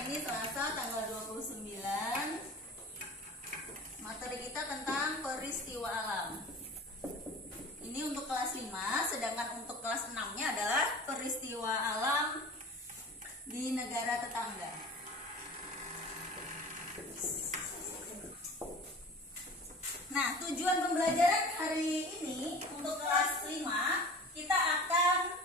hari ini Selasa tanggal 29. Materi kita tentang peristiwa alam. Ini untuk kelas 5, sedangkan untuk kelas 6-nya adalah peristiwa alam di negara tetangga. Nah, tujuan pembelajaran hari ini untuk kelas 5, kita akan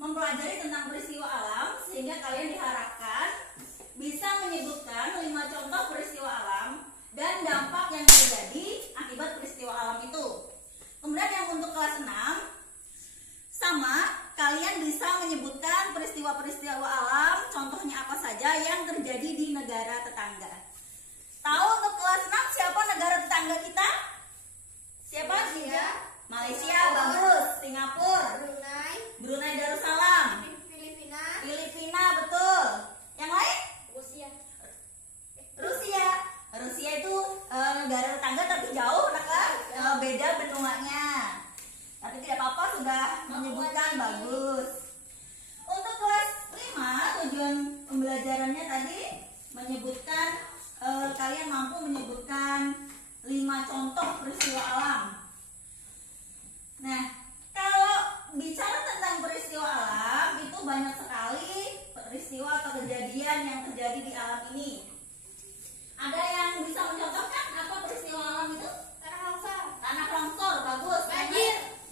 mempelajari tentang peristiwa alam, sehingga kalian diharapkan bisa menyebutkan 5 contoh peristiwa alam dan dampak yang terjadi akibat peristiwa alam itu. Kemudian yang untuk kelas 6, sama, kalian bisa menyebutkan peristiwa-peristiwa alam, contohnya apa saja yang terjadi di negara tetangga. Tahu untuk kelas 6 siapa negara tetangga kita? Siapa? Malaysia, bagus. Singapura, Brunei Darussalam, Filipina, betul. Yang lain? Rusia itu negara tetangga tapi jauh, beda benuanya. Tapi tidak apa-apa, sudah menyebutkan, bagus. Untuk kelas 5, tujuan pembelajarannya tadi menyebutkan, kalian mampu menyebutkan 5 contoh peristiwa alam. Nah, kalau bicara tentang peristiwa alam, itu banyak sekali peristiwa atau kejadian yang terjadi di alam ini. Ada yang bisa mencontohkan apa peristiwa alam itu? Tanah longsor, bagus.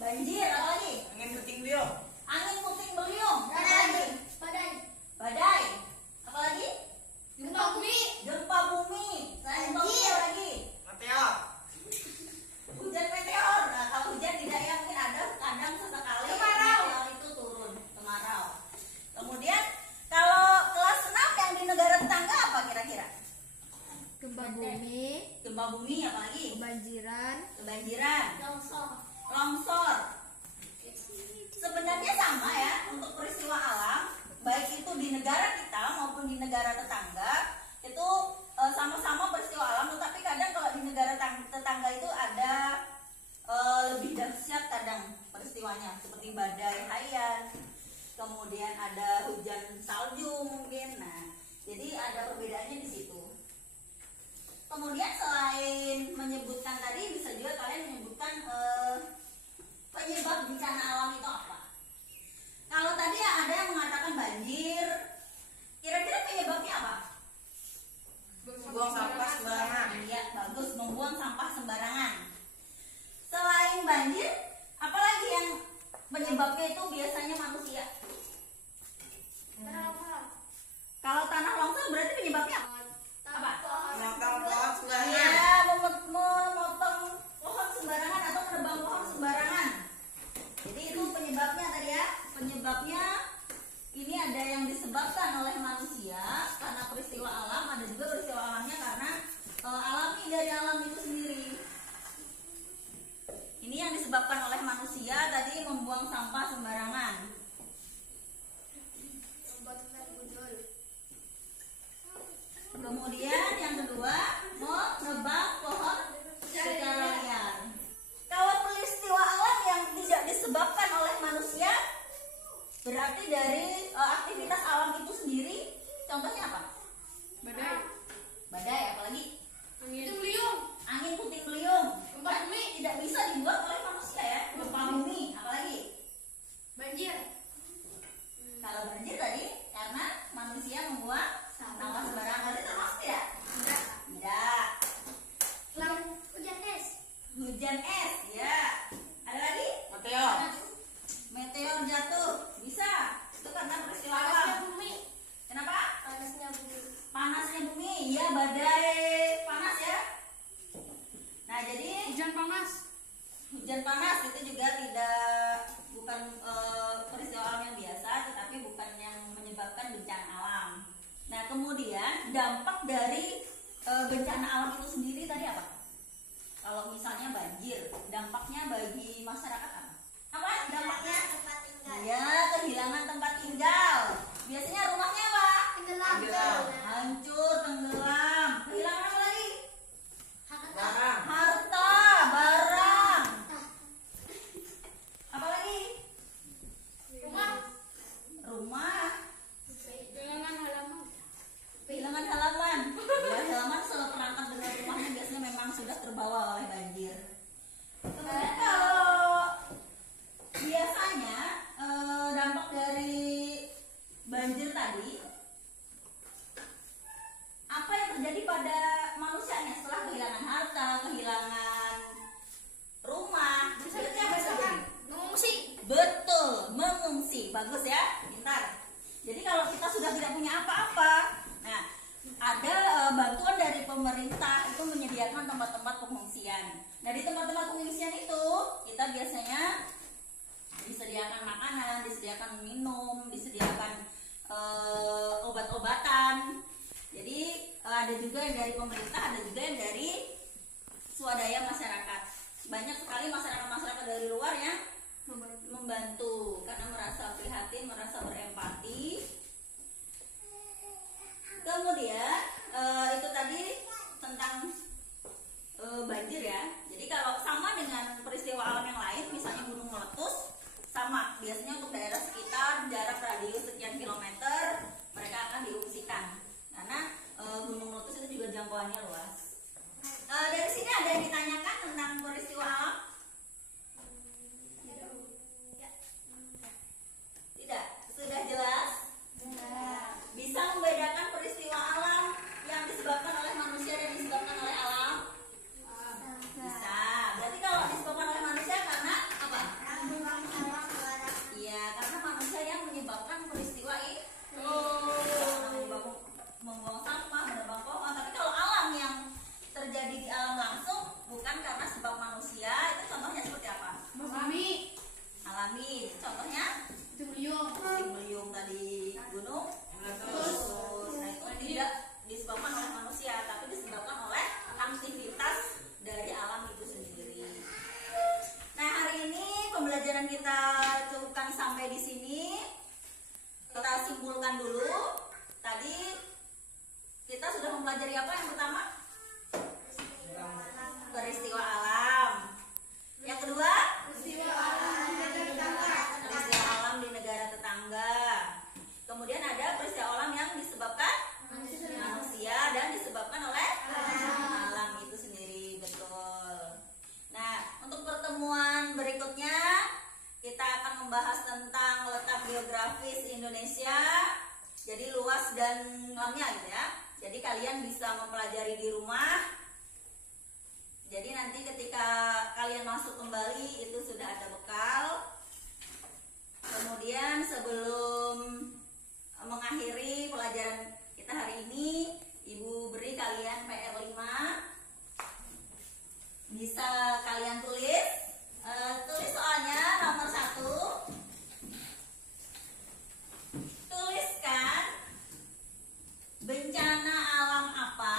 Banjir, apa lagi? Angin puting beliung. Angin puting beliung. Apa lagi? Badai. Apa lagi? Gempa bumi. Selain gempa bumi apa lagi? Meteor. Hujan meteor. Nah, kalau hujan tidak ya, mungkin ada kadang sesekali meteor itu turun, kemarau. Kemudian kalau kelas 6 yang di negara tetangga apa kira-kira? Gempa bumi, apa lagi? kebanjiran, Longsor. Sebenarnya sama ya untuk peristiwa alam, baik itu di negara kita maupun di negara tetangga, itu sama-sama peristiwa alam, tetapi kadang kalau di negara tetangga itu ada lebih dahsyat kadang peristiwanya, seperti badai Haiyan, kemudian ada hujan salju mungkin. Nah, jadi ada perbedaannya di situ. Kemudian selain menyebutkan tadi, bisa juga kalian menyebutkan penyebab bencana alam itu apa. Kalau tadi ada yang mengatakan banjir, kira-kira penyebabnya apa? Buang sampah sembarangan. Iya, bagus, membuang sampah sembarangan. Selain banjir, apalagi yang penyebabnya itu biasanya manusia? Kalau tanah longsor berarti penyebabnya apa? Memotong pohon sembarangan. Iya, memotong pohon sembarangan atau menebang pohon sembarangan. Jadi itu penyebabnya tadi ya. Penyebabnya ini ada yang disebabkan oleh manusia karena peristiwa alam, ada juga peristiwa alamnya karena alami dari alam itu sendiri. Ini yang disebabkan oleh manusia tadi, membuang sampah sembarangan. Kemudian yang kedua, menebang pohon secara liar. Kalau peristiwa alam yang tidak disebabkan oleh manusia, berarti dari aktivitas alam itu sendiri, contohnya apa? Badai, apalagi? Angin puting beliung. Gempa bumi tidak bisa dibuat oleh manusia ya. Gempa bumi, apalagi? Kalau banjir tadi karena manusia membuang sampah sembarangan, berarti termasuk tidak? Tidak. Hujan es, ya. Ada lagi? Meteor jatuh, bisa. Itu karena peristiwa alam. Kenapa? Panasnya bumi, ya, badai panas ya. Nah, jadi hujan panas itu juga bukan peristiwa alam yang biasa, tetapi bukan yang menyebabkan bencana alam. Nah, kemudian dampak dari bencana alam itu sendiri tadi apa? Kalau misalnya banjir, dampaknya bagi masyarakat apa? Apa dampaknya? Ya, kehilangan tempat tinggal. Biasanya rumahnya apa? Hancur, tenggelam. Kehilangan apa lagi? Harta, barang. Apa lagi? Rumah. tempat-tempat pengungsian. Nah, di tempat-tempat pengungsian itu kita biasanya disediakan makanan, disediakan minum, disediakan obat-obatan. Jadi ada juga yang dari pemerintah, ada juga yang dari swadaya masyarakat. Banyak sekali masyarakat dari luar yang membantu karena merasa prihatin, merasa berempati. Kemudian itu tadi tentang banjir ya. Jadi kalau sama dengan peristiwa alam yang lain, misalnya gunung meletus, sama biasanya untuk daerah sekitar jarak radius sekian kilometer mereka akan diungsikan karena gunung meletus itu juga jangkauannya luas. Dari sini ada yang ditanyakan tentang peristiwa alam? Tidak? Sudah jelas? Bisa membedakan peristiwa alam yang disebabkan oleh manusia dan disebabkan oleh alam? Bisa. Berarti kalau disebabkan oleh manusia karena apa? Iya, karena manusia yang menyebabkan peristiwa itu. Membuang sampah, menebang pohon. Tapi kalau alam yang terjadi di alam langsung bukan karena sebab manusia, itu contohnya seperti apa? Alami. Contohnya? Puting tadi, gunung meletus. Nah, itu tidak disebabkan oleh manusia, tapi disebabkan oleh aktivitas dari alam itu sendiri. Nah, hari ini pembelajaran kita cukupkan sampai di sini. Kita simpulkan dulu. Tadi kita sudah mempelajari apa yang pertama? Peristiwa alam. Yang kedua? Peristiwa alam di negara tetangga. Kemudian ada peristiwa alam yang disebabkan manusia dan disebabkan oleh alam itu sendiri. Betul. Nah, untuk pertemuan berikutnya kita akan membahas tentang letak geografis Indonesia. Jadi luas dan lamnya gitu ya. Jadi kalian bisa mempelajari di rumah. Jadi nanti ketika kalian masuk kembali itu sudah ada bekal. Kemudian sebelum mengakhiri pelajaran kita hari ini, Ibu beri kalian PR 5. Bisa kalian tulis. Tulis soalnya nomor 1. Tuliskan bencana alam apa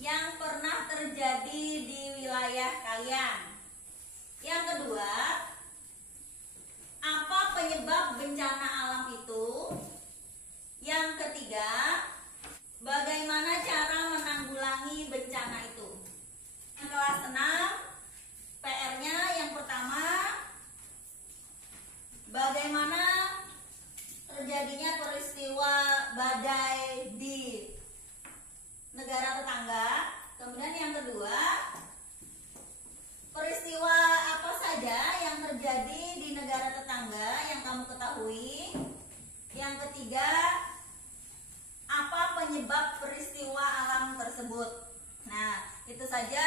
yang pernah terjadi di wilayah kalian. Yang kedua, apa penyebab bencana alam itu? Yang ketiga, bagaimana cara menanggulangi bencana itu? Kelas 6, PR-nya yang pertama, bagaimana terjadinya peristiwa badai di negara tetangga. Kemudian yang kedua, peristiwa apa saja yang terjadi di negara tetangga yang kamu ketahui. Yang ketiga, apa penyebab peristiwa alam tersebut. Nah, itu saja